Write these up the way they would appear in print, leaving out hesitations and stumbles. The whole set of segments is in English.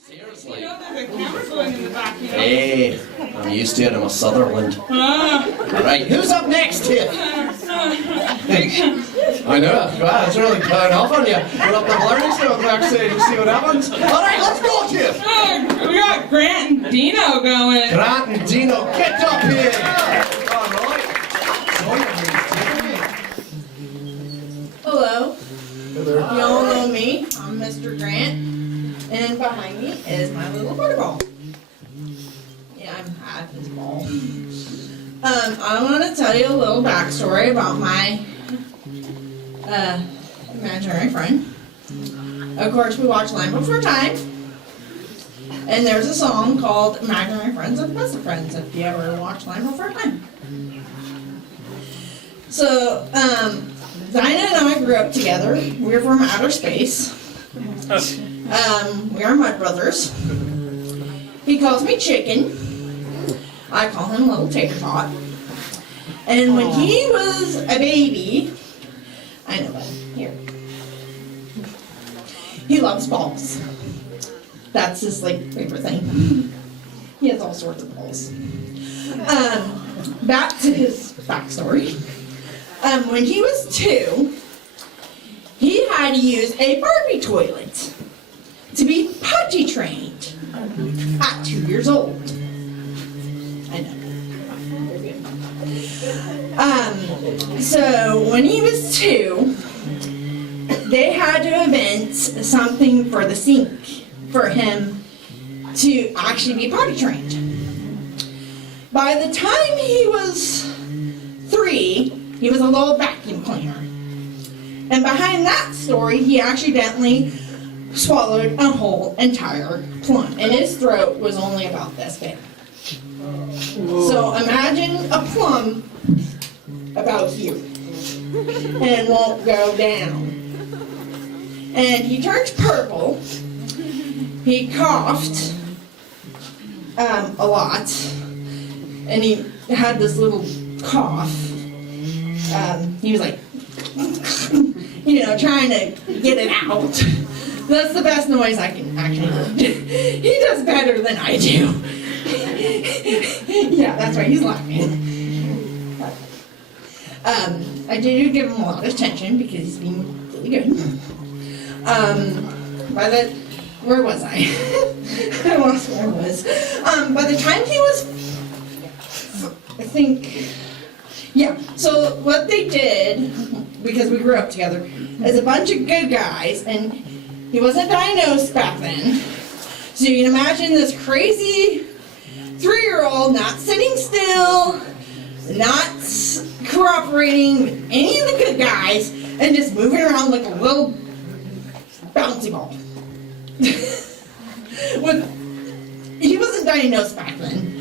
Seriously? You know there's a camera going in the back, you know? Hey, I'm used to it. I'm a Sutherland. Right, who's up next here? I know. Wow, it's really playing off on you. Put up the blurry stuff backstage and see what happens. All right, let's go, kid. We got Grant and Deeno going. Grant and Deeno, get up here. All right. Hello. Y'all know me. I'm Mr. Grant. And behind me is my little butterball. Yeah, I'm half his ball. I want to tell you a little backstory about my imaginary friend. Of course, we watched Land Before Time. And there's a song called Imaginary Friends and Best of Friends, if you ever watched Land Before Time. So, Dinah and I grew up together. We were from outer space. We are mud brothers. He calls me Chicken. I call him Little Tater Tot. And when he was a baby, I know that. Here. He loves balls. That's his favorite thing. He has all sorts of balls. Back to his backstory. When he was 2, he had to use a Barbie toilet to be potty trained at 2 years old. I know. So when he was 2, they had to invent something for the sink for him to actually be potty trained. By the time he was 3, he was a little vacuum cleaner. And behind that story, he accidentally swallowed a whole entire plum. And his throat was only about this big. So imagine a plum about here. And won't go down. And he turned purple. He coughed a lot. And he had this little cough. He was like, trying to get it out. That's the best noise I can actually do. He does better than I do. Yeah, that's right, he's laughing. I do give him a lot of attention because he's being really good. Where was I? I lost where I was. By the time he was, so what they did, because we grew up together, is a bunch of good guys, and he wasn't diagnosed back then. So you can imagine this crazy 3-year-old not sitting still, not cooperating with any of the good guys, and just moving around like a little bouncy ball. He wasn't diagnosed back then.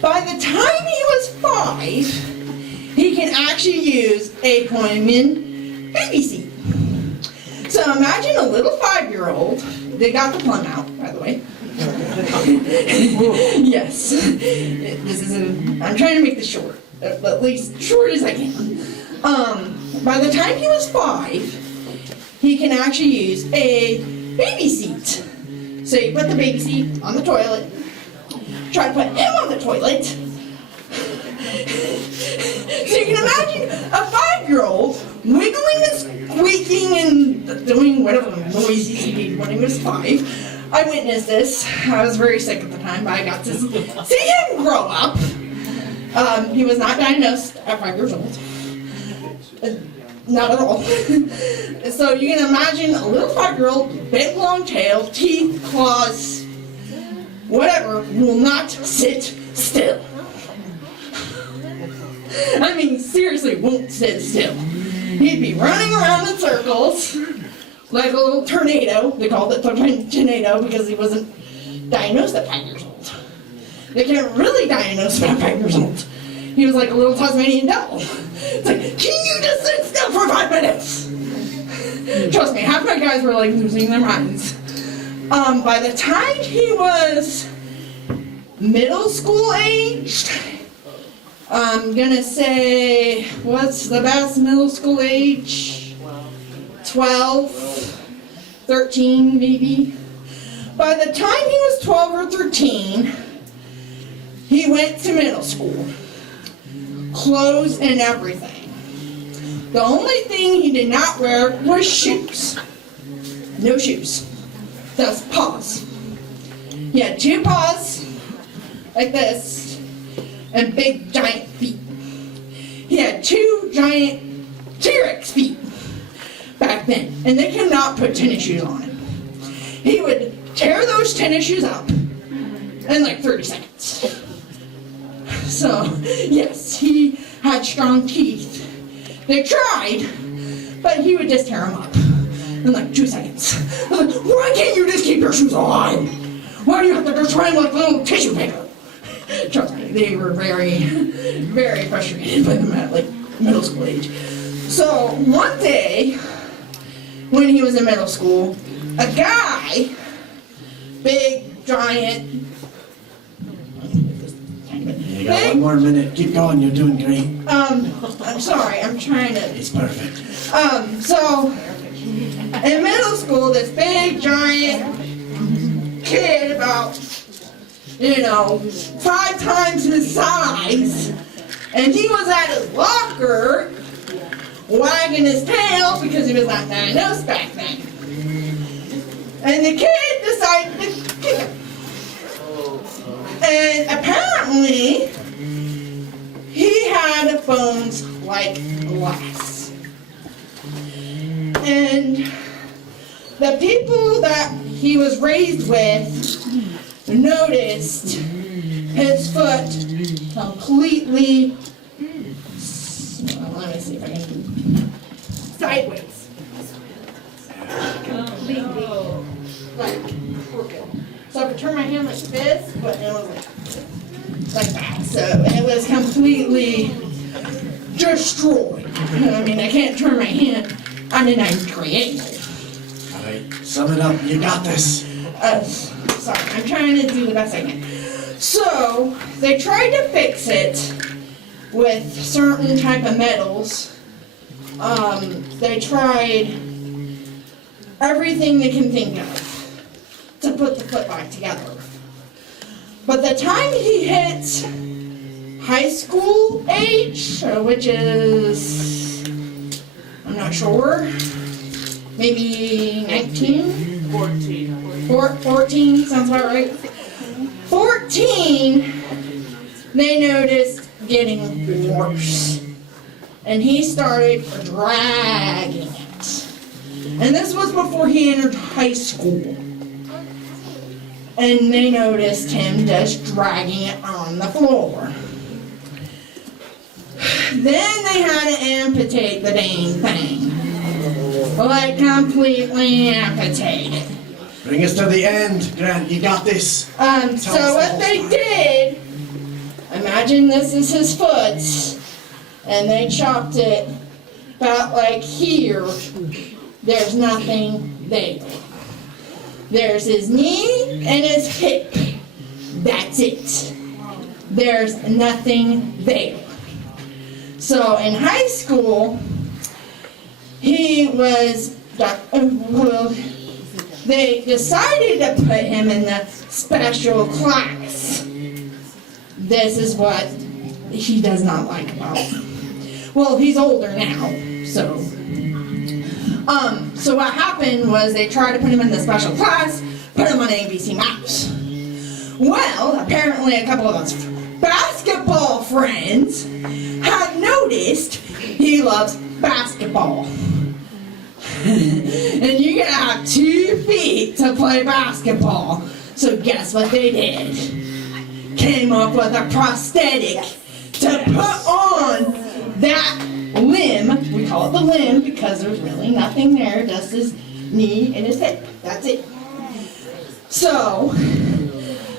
By the time he was 5, he can actually use a Pullman baby seat. So imagine a little 5-year-old. They got the plum out, by the way. Yes. I'm trying to make this short, at least short as I can. By the time he was 5, he can actually use a baby seat. So you put the baby seat on the toilet, try to put him on the toilet. So you can imagine a 5-year-old wiggling and squeaking and doing whatever noises he did when he was 5. I witnessed this. I was very sick at the time, but I got to see him grow up. He was not diagnosed at 5 years old. Not at all. So you can imagine a little 5-year-old, big long tail, teeth, claws, whatever, will not sit still. I mean, seriously, won't sit still. He'd be running around in circles like a little tornado. They called it tornado because he wasn't diagnosed at 5 years old. They can't really diagnose him at 5 years old. He was like a little Tasmanian devil. It's like, can you just sit still for 5 minutes? Trust me, half my guys were like losing their minds. By the time he was middle school aged, I'm gonna say, what's the best middle school age? 12, 13 maybe. By the time he was 12 or 13, he went to middle school. Clothes and everything. The only thing he did not wear was shoes. No shoes. Just paws. He had 2 paws, like this, and big giant feet. He had 2 giant T-Rex feet back then, and they could not put tennis shoes on him. He would tear those tennis shoes up in like 30 seconds. So, yes, he had strong teeth. They tried, but he would just tear them up in like 2 seconds. Like, why can't you just keep your shoes on? Why do you have to destroy them like little tissue paper? Trust me, they were very, very frustrated by them at like middle school age. So one day, when he was in middle school, a guy, big, giant, You got 1 more minute. Keep going. You're doing great. I'm sorry, I'm trying to. It's perfect. So in middle school, this big, giant kid, about 5 times his size, and he was at his locker wagging his tail because he was not diagnosed back then. And the kid decided to kick him. And apparently, he had bones like glass. And the people that he was raised with noticed his foot completely, let me see if I can do sideways. Completely, like crooked. So I could turn my hand like this, but it was like that. So it was completely destroyed. I mean, I can't turn my hand on a 90-degree angle. All right. Sum it up. You got this. Sorry, I'm trying to do the best I can. So they tried to fix it with certain type of metals. They tried everything they can think of to put the foot back together. But the time he hit high school age, which is, I'm not sure, maybe 19? 14, sounds about right. 14, they noticed getting worse. And he started dragging it. And this was before he entered high school. And they noticed him just dragging it on the floor. Then they had to amputate the dang thing. Like completely amputate it. Bring us to the end, Grant. You got this. So what they did, imagine this is his foot, and they chopped it about like here. There's nothing there. There's his knee and his hip. That's it. There's nothing there. So in high school, he was, they decided to put him in the special class. This is what he does not like about him. Well, he's older now, so. So what happened was they tried to put him in the special class, put him on an ABC Mouse. Well, apparently a couple of his basketball friends had noticed he loves basketball. And you gotta have 2 feet to play basketball. So guess what they did? Came up with a prosthetic to put on that limb. We call it the limb because there's really nothing there, just his knee and his hip. That's it. So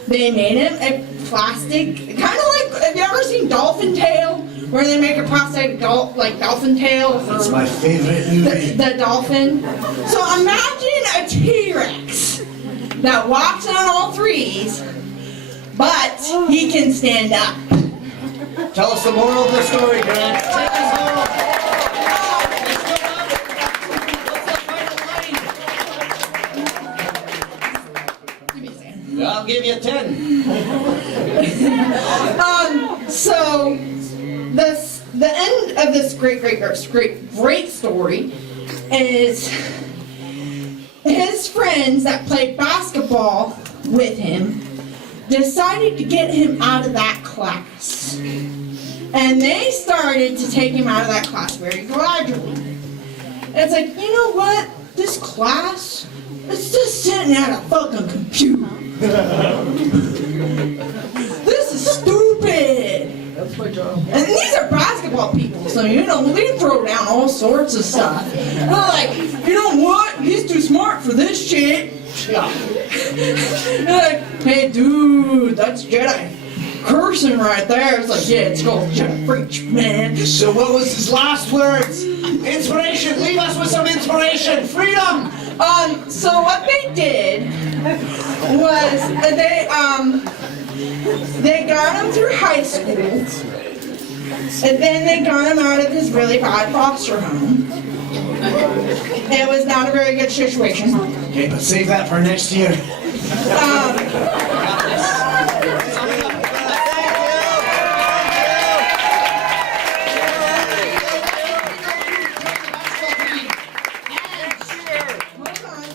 they made him a plastic, kind of like, have you ever seen Dolphin Tail? Where they make a plastic dolphin tail for It's my favorite movie. the dolphin. So imagine a T-Rex that walks on all 3s, but he can stand up. Tell us the moral of the story, Grant. I'll give you 10. So the end of this great story is his friends that played basketball with him decided to get him out of that class. And they started to take him out of that class very gradually. And it's like, you know what? This class, it's just sitting at a fucking computer. This is stupid. That's my job. And these are basketball people, so you know, we throw down all sorts of stuff. They're like, you know what? He's too smart for this shit. Yeah. They're like, hey dude, that's Jedi cursing right there. It's like, yeah, it's called Jedi preach, man. So what was his last words? Inspiration. Leave us with some inspiration. Freedom. So what they did was they got him through high school, and then they got him out of his really bad foster home. It was not a very good situation. Okay, but save that for next year.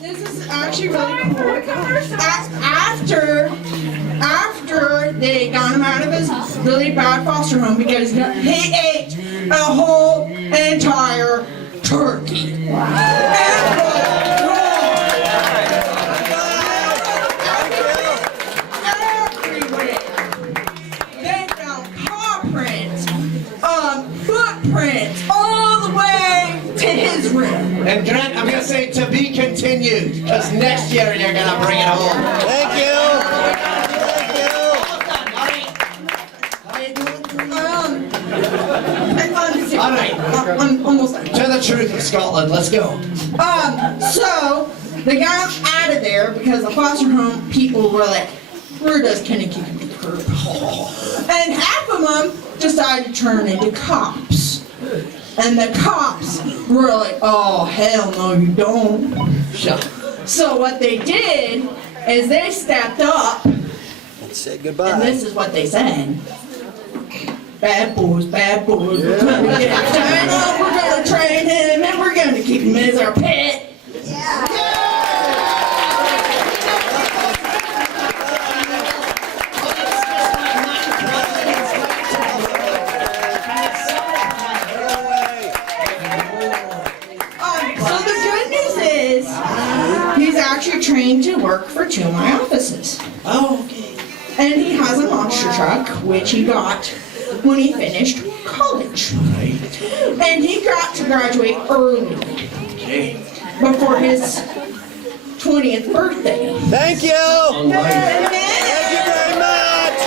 This is actually really cool. After they got him out of his really bad foster home because he ate a whole entire turkey. Everywhere. They found paw prints, footprints, all the way to his room. And Grant, I'm gonna say to be continued, because next year you're gonna bring it home. Thank you. All right. I'm almost done. To the truth of Scotland. Let's go. So they got him out of there because the foster home people were like, we're just gonna kick him to the curb. And half of them decided to turn into cops. And the cops were like, oh, hell no, you don't. So what they did is they stepped up, Let's say and goodbye. this is what they said. Bad boys, we're gonna get Deeno, we're gonna train him, and we're gonna keep him as our pet. So the good news is, he's actually trained to work for 2 of my offices. Oh, okay. And he has a monster truck, which he got when he finished college. And he got to graduate early, Okay. before his 20th birthday. Thank you. And Thank you then, very much.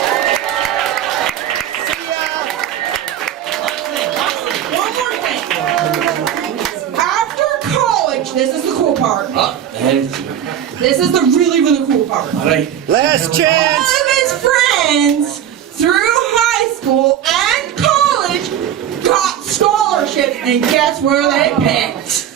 See ya. one more thing. After college, this is the cool part. This is the really, really cool part. All right. Last All chance. of his friends through high school and college got scholarships, and guess where they picked?